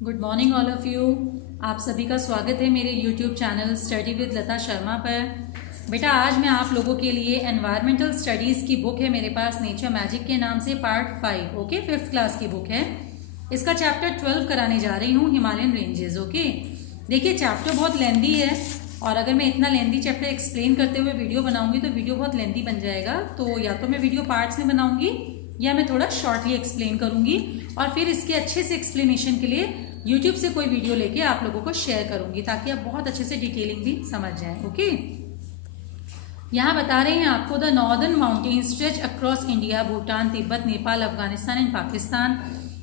Good morning all of you. आप सभी का स्वागत है मेरे यूट्यूब चैनल स्टडी विद लता शर्मा पर। बेटा आज मैं आप लोगों के लिए एनवायरमेंटल स्टडीज़ की बुक है मेरे पास, नेचर मैजिक के नाम से पार्ट 5 ओके 5th क्लास की बुक है। इसका चैप्टर 12 कराने जा रही हूँ, हिमालयन रेंजेस। ओके देखिए चैप्टर बहुत लेंदी है और अगर मैं इतना लेंदी चैप्टर एक्सप्लेन करते हुए वीडियो बनाऊंगी तो वीडियो बहुत लेंदी बन जाएगा। तो या तो मैं वीडियो पार्ट्स में बनाऊंगी या मैं थोड़ा शॉर्टली एक्सप्लेन करूंगी और फिर इसके अच्छे से एक्सप्लेनेशन के लिए यूट्यूब से कोई वीडियो लेके आप लोगों को शेयर करूंगी ताकि आप बहुत अच्छे से डिटेलिंग भी समझ जाएं। ओके यहाँ बता रहे हैं आपको the northern mountain stretch across India, Bhutan, Tibet, Nepal, Afghanistan and Pakistan.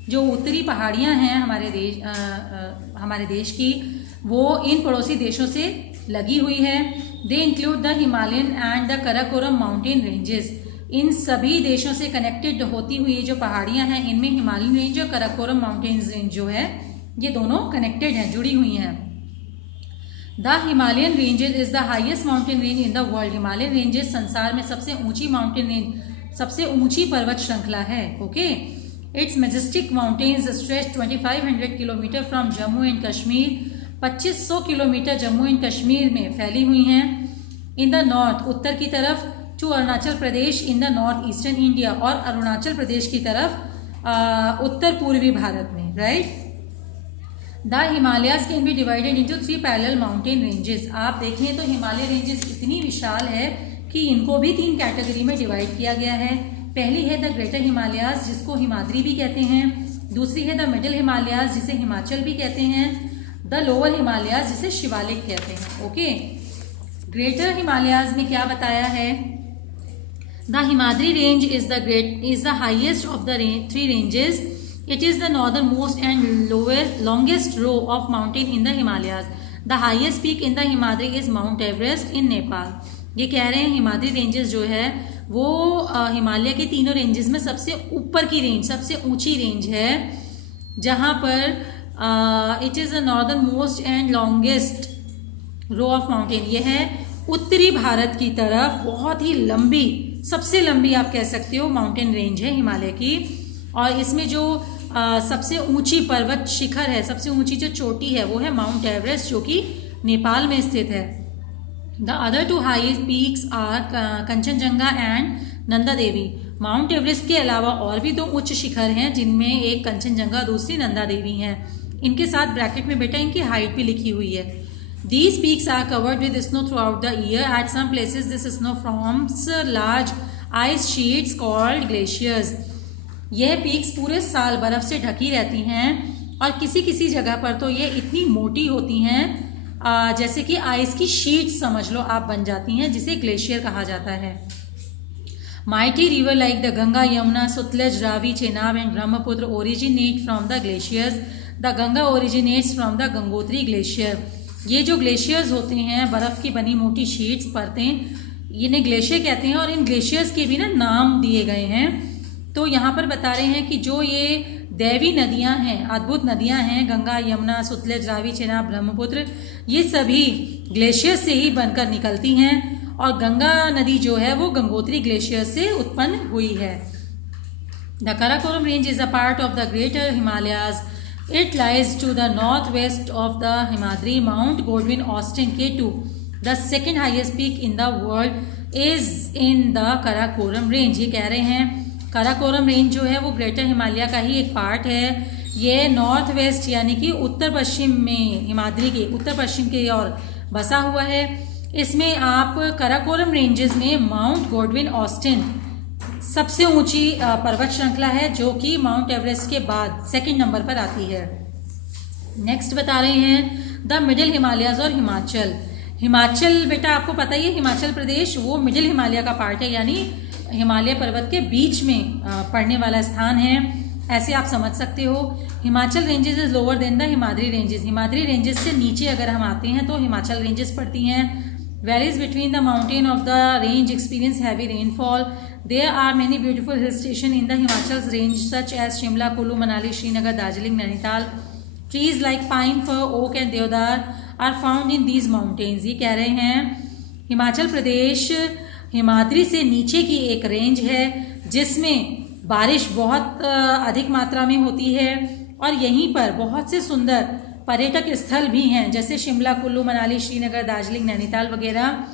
जो उत्तरी पहाड़ियाँ हैं हमारे देश की, वो इन पड़ोसी देशों से लगी हुई है। They include the Himalayan and the Karakoram mountain ranges. इन सभी देशों से कनेक्टेड होती हुई जो पहाड़ियाँ हैं इनमें हिमालयन रेंज और कराकोरम माउंटेन्स रेंज जो है ये दोनों कनेक्टेड हैं, जुड़ी हुई हैं। The Himalayan ranges is the highest mountain range in the world. Himalayan ranges संसार में सबसे ऊंची माउंटेन रेंज, सबसे ऊंची पर्वत श्रृंखला है। Okay it's majestic mountains stretch 2500 kilometre from Jammu and Kashmir. 2500 kilometre Jammu and Kashmir में फैली हुई हैं। इन द नॉर्थ, उत्तर की तरफ, to Arunachal Pradesh in the north eastern India, और अरुणाचल प्रदेश की तरफ उत्तर पूर्वी भारत में, right. The Himalayas can be divided into 3 parallel mountain ranges. आप देखें तो हिमालय रेंजेस इतनी विशाल है कि इनको भी 3 कैटेगरी में डिवाइड किया गया है। पहली है द ग्रेटर हिमालयाज जिसको हिमाद्री भी कहते हैं। दूसरी है द मिडिल हिमालयाज जिसे हिमाचल भी कहते हैं। द लोअर हिमालयाज जिसे शिवालिक कहते हैं। ओके ग्रेटर हिमालयाज में क्या बताया है? The Himadri range is the highest of the 3 ranges. It is the northernmost and longest row of mountain in the Himalayas. The highest peak in the Himadri is Mount Everest in Nepal. ये कह रहे हैं Himadri ranges जो है वो हिमालय के तीनों ranges में सबसे ऊपर की रेंज, सबसे ऊंची रेंज है, जहाँ पर it is the northern most and longest row of mountain. ये है उत्तरी भारत की तरफ बहुत ही लंबी, सबसे लंबी आप कह सकते हो माउंटेन रेंज है हिमालय की। और इसमें जो सबसे ऊंची पर्वत शिखर है, सबसे ऊंची जो चोटी है वो है माउंट एवरेस्ट जो कि नेपाल में स्थित है। The other 2 highest peaks are Kanchenjunga and Nanda Devi. Mount Everest के अलावा और भी 2 उच्च शिखर हैं जिनमें एक कंचनजंगा, दूसरी नंदा देवी हैं। इनके साथ ब्रैकेट में बेटा इनकी हाइट भी लिखी हुई है। These peaks are covered with snow throughout the year. At some places this snow forms large ice sheets called glaciers. यह पीक्स पूरे साल बर्फ से ढकी रहती हैं और किसी किसी जगह पर तो ये इतनी मोटी होती हैं जैसे कि आइस की शीट समझ लो आप बन जाती हैं, जिसे ग्लेशियर कहा जाता है। Mighty river like the Ganga, Yamuna, Sutlej, Ravi, Chenab and Brahmaputra originate from the glaciers. The Ganga originates from the Gangotri glacier. ये जो ग्लेशियर्स होते हैं, बर्फ़ की बनी मोटी शीट्स, परतें, इन्हें ग्लेशियर कहते हैं और इन ग्लेशियर्स के भी ना नाम दिए गए हैं। तो यहाँ पर बता रहे हैं कि जो ये दैवी नदियाँ हैं, अद्भुत नदियाँ हैं, गंगा, यमुना, सतलज, रावी, चेनाब, ब्रह्मपुत्र, ये सभी ग्लेशियर से ही बनकर निकलती हैं और गंगा नदी जो है वो गंगोत्री ग्लेशियर से उत्पन्न हुई है। The Karakoram range is a part of the greater Himalayas. It lies to the northwest of the Himadri. Mount Godwin Austen K2, the second highest peak in the world, is in the Karakoram range. ये कह रहे हैं Karakoram range जो है वो greater Himalaya का ही एक part है। ये नॉर्थ वेस्ट यानी कि उत्तर पश्चिम में, हिमाद्री के उत्तर पश्चिम की ओर बसा हुआ है। इसमें आप काराकोरम रेंजेस में माउंट गॉडविन ऑस्टिन सबसे ऊंची पर्वत श्रृंखला है जो कि माउंट एवरेस्ट के बाद 2nd नंबर पर आती है। नेक्स्ट बता रहे हैं द मिडिल हिमालयाज और हिमाचल। हिमाचल बेटा आपको पता ही है, हिमाचल प्रदेश वो मिडिल हिमालय का पार्ट है, यानी हिमालय पर्वत के बीच में पड़ने वाला स्थान है, ऐसे आप समझ सकते हो। Himachal ranges is lower than the Himadri ranges. Himadri ranges से नीचे अगर हम आते हैं तो हिमाचल रेंजेस पड़ती हैं। Valleys between the mountain of the range experience heavy rainfall. There are many beautiful hill station in the Himachal range such as Shimla, Kullu, Manali, Srinagar, Darjeeling, Nainital. Trees like pine, fir, oak and deodar are found in these mountains. ये कह रहे हैं हिमाचल प्रदेश हिमाद्री से नीचे की एक range है जिसमें बारिश बहुत अधिक मात्रा में होती है और यहीं पर बहुत से सुंदर पर्यटक स्थल भी हैं, जैसे शिमला, कुल्लू, मनाली, श्रीनगर, दार्जिलिंग, नैनीताल वगैरह।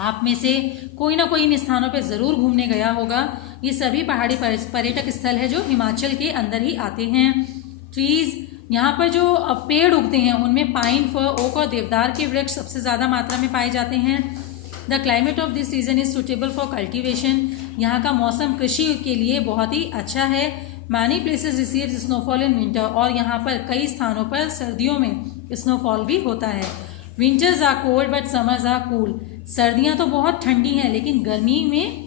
आप में से कोई ना कोई इन स्थानों पर ज़रूर घूमने गया होगा। ये सभी पहाड़ी पर्यटक स्थल है जो हिमाचल के अंदर ही आते हैं। ट्रीज़, यहाँ पर जो पेड़ उगते हैं उनमें पाइन, फर, ओक और देवदार के वृक्ष सबसे ज़्यादा मात्रा में पाए जाते हैं। The climate of this region is suitable for cultivation. यहाँ का मौसम कृषि के लिए बहुत ही अच्छा है। Many places receive snowfall in winter, और यहाँ पर कई स्थानों पर सर्दियों में स्नोफॉल भी होता है। Winters are cold but summers are cool. सर्दियाँ तो बहुत ठंडी हैं, लेकिन गर्मी में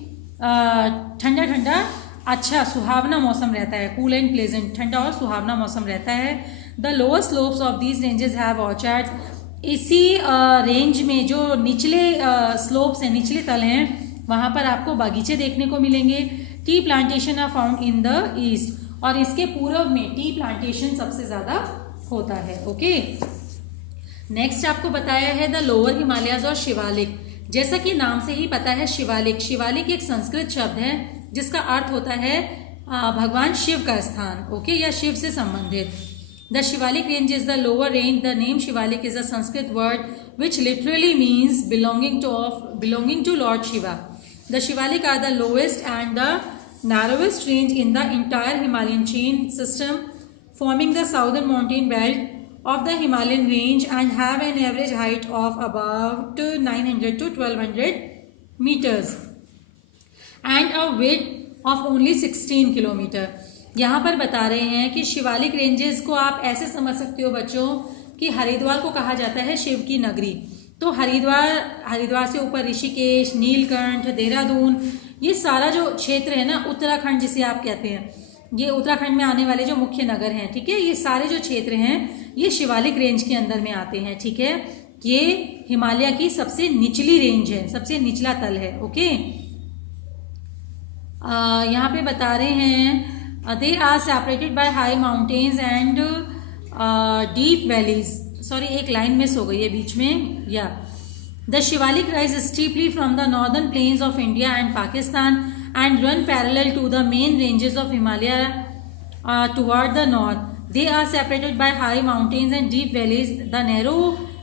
ठंडा ठंडा अच्छा सुहावना मौसम रहता है। कूल एंड प्लेजेंट, ठंडा और सुहावना मौसम रहता है। The lower slopes of these ranges have ऑर्चार्ड्स। इसी रेंज में जो निचले स्लोप्स हैं, निचले तल हैं, वहाँ पर आपको बागीचे देखने को मिलेंगे। Tea plantation are found in the east, और इसके पूर्व में टी प्लांटेशन सबसे ज़्यादा होता है। ओके, नेक्स्ट आपको बताया है द लोअर हिमालयाज और शिवालिक। जैसा कि नाम से ही पता है, शिवालिक, शिवालिक एक संस्कृत शब्द है जिसका अर्थ होता है भगवान शिव का स्थान, ओके, या शिव से संबंधित। The Shivalik range is the lower range. The name Shivalik is a Sanskrit word which literally means belonging to Lord Shiva. The Shivalik are the lowest and the narrowest range in the entire Himalayan chain system, forming the southern mountain belt of the Himalayan range, and have an average height of about 900 to 1200 meters and a width of only 16 kilometre. यहाँ पर बता रहे हैं कि Shivalik ranges को आप ऐसे समझ सकते हो बच्चों कि हरिद्वार को कहा जाता है शिव की नगरी। तो हरिद्वार से ऊपर ऋषिकेश, नीलकंठ, देहरादून, ये सारा जो क्षेत्र है ना, उत्तराखंड जिसे आप कहते हैं, ये उत्तराखंड में आने वाले जो मुख्य नगर हैं, ठीक है, ये सारे जो क्षेत्र हैं ये शिवालिक रेंज के अंदर में आते हैं। ठीक है, ये हिमालय की सबसे निचली रेंज है, सबसे निचला तल है। ओके, यहाँ पे बता रहे हैं they are separated by high mountains and deep valleys. Sorry, एक लाइन मिस हो गई है बीच में। या the Shivalik rise steeply from the northern plains of India and Pakistan and run parallel to the main ranges of Himalaya toward the north. They are separated by high mountains and deep valleys. The narrow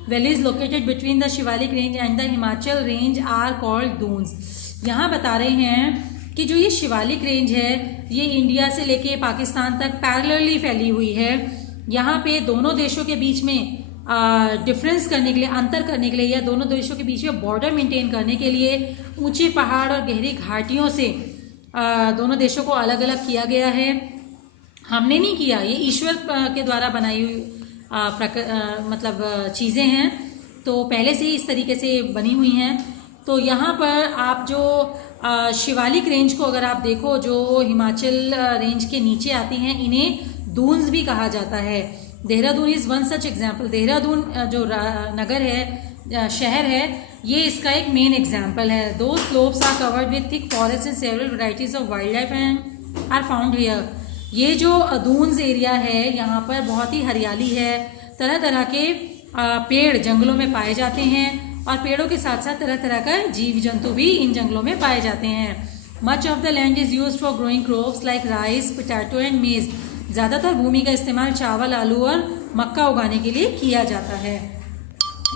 valleys located between the Shivalik range and the Himachal range are called dunes. यहाँ बता रहे हैं कि जो ये Shivalik range है ये India से लेके पाकिस्तान तक पैरेलली फैली हुई है। यहाँ पे दोनों देशों के बीच में डिफरेंस करने के लिए, अंतर करने के लिए, या दोनों देशों के बीच में बॉर्डर मेंटेन करने के लिए ऊंचे पहाड़ और गहरी घाटियों से दोनों देशों को अलग अलग किया गया है। हमने नहीं किया, ये ईश्वर के द्वारा बनाई हुई मतलब चीज़ें हैं, तो पहले से ही इस तरीके से बनी हुई हैं। तो यहाँ पर आप जो शिवालिक रेंज को अगर आप देखो, जो हिमाचल रेंज के नीचे आती हैं, इन्हें दून्स भी कहा जाता है। Dehradun is one such example. Dehradun जो नगर है, शहर है, ये इसका एक मेन एग्जाम्पल है। दो slopes are covered with thick forest and several varieties of wild life and are found here. ये जो दून्स एरिया है, यहाँ पर बहुत ही हरियाली है, तरह तरह के पेड़ जंगलों में पाए जाते हैं, और पेड़ों के साथ साथ तरह तरह का जीव जंतु भी इन जंगलों में पाए जाते हैं। Much of the land is used for growing crops like rice, potato and मेज। ज़्यादातर भूमि का इस्तेमाल चावल, आलू और मक्का उगाने के लिए किया जाता है।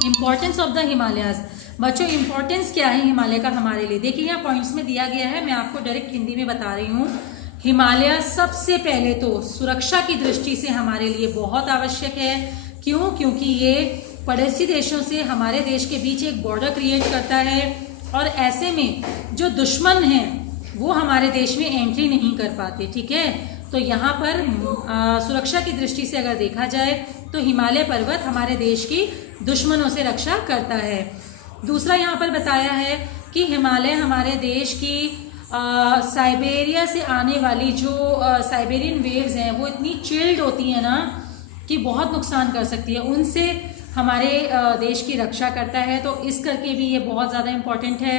Importance of the Himalayas. बच्चों, इम्पॉर्टेंस क्या है हिमालय का हमारे लिए? देखिए यहाँ पॉइंट्स में दिया गया है, मैं आपको डायरेक्ट हिंदी में बता रही हूँ। हिमालय सबसे पहले तो सुरक्षा की दृष्टि से हमारे लिए बहुत आवश्यक है। क्यों? क्योंकि ये पड़ोसी देशों से हमारे देश के बीच एक बॉर्डर क्रिएट करता है, और ऐसे में जो दुश्मन हैं वो हमारे देश में एंट्री नहीं कर पाते। ठीक है, तो यहाँ पर सुरक्षा की दृष्टि से अगर देखा जाए तो हिमालय पर्वत हमारे देश की दुश्मनों से रक्षा करता है। दूसरा यहाँ पर बताया है कि हिमालय हमारे देश की साइबेरिया से आने वाली जो साइबेरियन वेव्स हैं वो इतनी चिल्ड होती हैं ना कि बहुत नुकसान कर सकती है, उनसे हमारे देश की रक्षा करता है। तो इस करके भी ये बहुत ज़्यादा इम्पोर्टेंट है।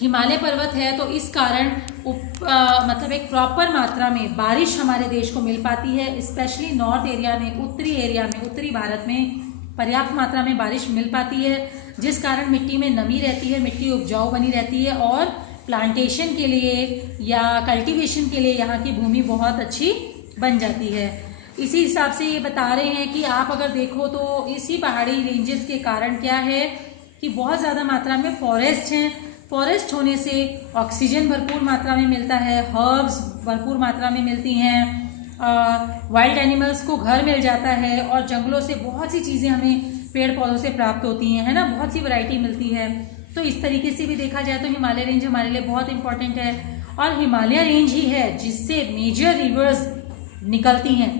हिमालय पर्वत है तो इस कारण मतलब एक प्रॉपर मात्रा में बारिश हमारे देश को मिल पाती है, स्पेशली नॉर्थ एरिया में, उत्तरी एरिया में, उत्तरी भारत में पर्याप्त मात्रा में बारिश मिल पाती है, जिस कारण मिट्टी में नमी रहती है, मिट्टी उपजाऊ बनी रहती है, और प्लांटेशन के लिए या कल्टीवेशन के लिए यहाँ की भूमि बहुत अच्छी बन जाती है। इसी हिसाब से ये बता रहे हैं कि आप अगर देखो तो इसी पहाड़ी रेंजेस के कारण क्या है कि बहुत ज़्यादा मात्रा में फॉरेस्ट हैं। फॉरेस्ट होने से ऑक्सीजन भरपूर मात्रा में मिलता है, हर्ब्स भरपूर मात्रा में मिलती हैं, वाइल्ड एनिमल्स को घर मिल जाता है और जंगलों से बहुत सी चीज़ें हमें पेड़ पौधों से प्राप्त होती हैं, है ना, बहुत सी वैरायटी मिलती है। तो इस तरीके से भी देखा जाए तो हिमालय रेंज हमारे लिए बहुत इंपॉर्टेंट है। और हिमालय रेंज ही है जिससे मेजर रिवर्स निकलती हैं।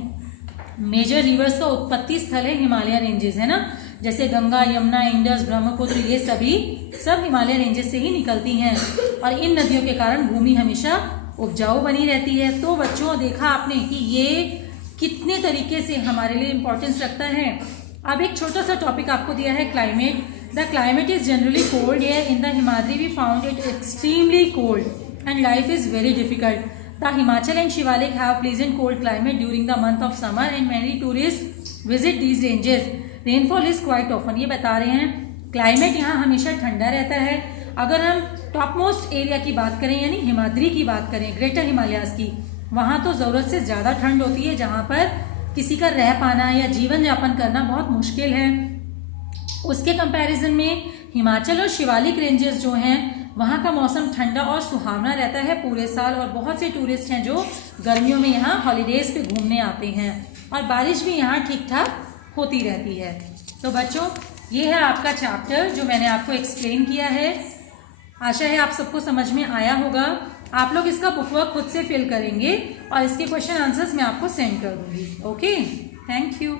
मेजर रिवर्स का उत्पत्ति स्थल है हिमालय रेंजेस, है ना, जैसे गंगा, यमुना, इंडस, ब्रह्मपुत्र, ये सभी सब हिमालय रेंजेस से ही निकलती हैं। और इन नदियों के कारण भूमि हमेशा उपजाऊ बनी रहती है। तो बच्चों देखा आपने कि ये कितने तरीके से हमारे लिए इम्पोर्टेंस रखता है। अब एक छोटा सा टॉपिक आपको दिया है, climate. The climate is generally cold here in the Himadri we found it extremely cold and life is very difficult. The Himachal and Shivalik have pleasant cold climate during the month of summer and many tourist visit these ranges. Rainfall is quite often. ये बता रहे हैं climate यहाँ हमेशा ठंडा रहता है। अगर हम टॉप मोस्ट एरिया की बात करें यानी हिमाद्री की बात करें, ग्रेटर हिमालयाज की, वहाँ तो ज़रूरत से ज़्यादा ठंड होती है, जहाँ पर किसी का रह पाना या जीवन यापन करना बहुत मुश्किल है। उसके कंपैरिजन में हिमाचल और शिवालिक रेंजेस जो हैं वहाँ का मौसम ठंडा और सुहावना रहता है पूरे साल। और बहुत से टूरिस्ट हैं जो गर्मियों में यहाँ हॉलीडेज़ पे घूमने आते हैं और बारिश भी यहाँ ठीक ठाक होती रहती है। तो बच्चों ये है आपका चैप्टर जो मैंने आपको एक्सप्लेन किया है। आशा है आप सबको समझ में आया होगा। आप लोग इसका बुकवर्क खुद से फिल करेंगे और इसके क्वेश्चन आंसर्स मैं आपको सेंड कर दूंगी। Okay, thank you.